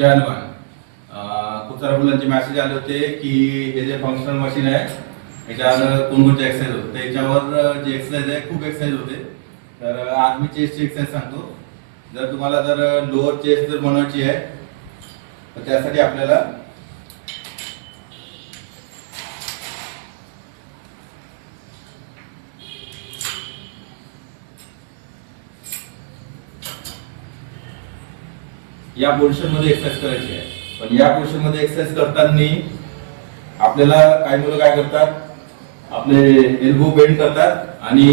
जय हनुमान. खूप साऱ्या मुलांचे मेसेज आले होते की हे जे फंक्शनल मशीन आहे याच्यावर कोणकोणते एक्सरसाइज होते. त्याच्यावर जे एक्सरसाइज आहे खूप एक्सरसाइज होते. तर आज मी चेस्टची एक्सरसाइज सांगतो. जर तुम्हाला जर लोअर चेस्ट जर बनवायची आहे तर त्यासाठी आपल्याला या पोझिशन मध्ये एक्सरसाइज करायची आहे. पण या पोझिशन मध्ये एक्सरसाइज करताना आपल्याला काही मुलं काय करतात, आपले एल्बो बेंड करतात आणि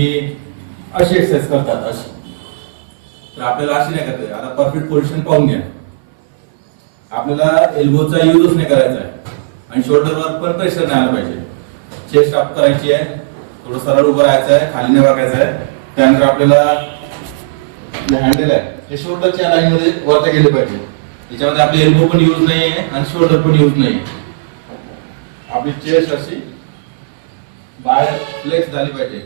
अशी एक्सरसाइज करतात अशी. तर आपल्याला अशी नाही करायचं. आता परफेक्ट पोझिशन पाहून घ्या. आपल्याला एल्बोचा यूजच नाही करायचा आहे आणि शोल्डरवर पण प्रेशर नाही आलं पाहिजे. चेस्ट अप करायची आहे, थोडं सरळ उभं राहायचं आहे, खाली नाही वाकायचं आहे. त्यानंतर आपल्याला हँडल आहे हे शोल्डरच्या लाईन मध्ये वरती गेले पाहिजे. त्याच्यामध्ये आपली एल्बो पण यूज नाहीये आणि शोल्डर पण यूज नाहीये. आपली चेस्ट अशी बाहेर फ्लेक्स झाली पाहिजे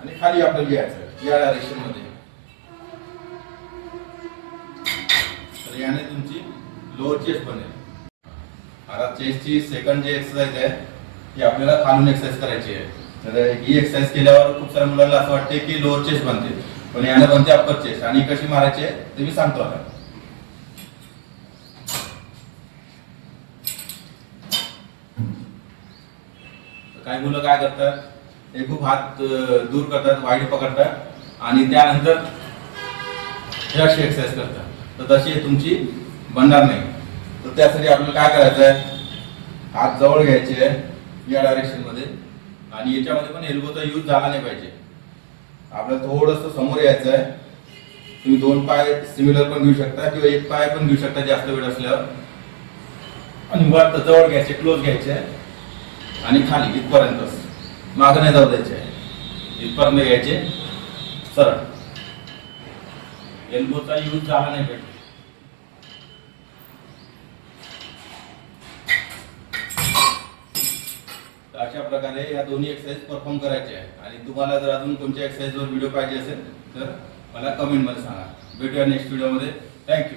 आणि खाली आपल्याला घ्यायचं या डायरेक्शन मध्ये. तर याने तुमची लोअर चेस्ट बनेल. आता चेस्टची सेकंड जी एक्सरसाइज आहे ती आपल्याला खालून एक्सरसाइज करायची आहे. तर ही एक्सरसाइज केल्यावर खूप साऱ्या मुलांना असं वाटते की लोअर चेस्ट बनते, पण याने बनते अप्पर चेस्ट. आणि कशी मारायची आहे ते मी सांगतो आता. काही मुलं काय करतात, हे खूप हात दूर करतात, वाईड पकडतात आणि त्यानंतर हे अशी एक्सरसाइज करतात. तर तशी तुमची बनणार नाही. तर त्यासाठी आपल्याला काय करायचं आहे, हात जवळ घ्यायचे आहे या डायरेक्शन मध्ये आणि याच्यामध्ये पण एल्बोचा यूज झाला नाही पाहिजे. आपल्याला थोडंसं समोर यायचं आहे. तुम्ही दोन पाय सिमिलर पण घेऊ शकता किंवा एक पाय पण घेऊ शकता जास्त वेळ असल्यावर. आणि वर जवळ घ्यायचे, क्लोज घ्यायचे आणि खाली इथपर्यंतच, मागं नाही जाऊ द्यायचे. इथपर्यंत घ्यायचे सरळ. एल्बोचा यूज झाला नाही पाहिजे. अशा प्रकारे या दोन्ही एक्सरसाइज परफॉर्म करायचे आहे. आणि तुम्हाला जर अजून कोणत्या एक्सरसाइजवर व्हिडिओ पाहिजे असेल तर मला कमेंट मध्ये सांगा. भेटूया नेक्स्ट व्हिडिओ मध्ये. थँक्यू.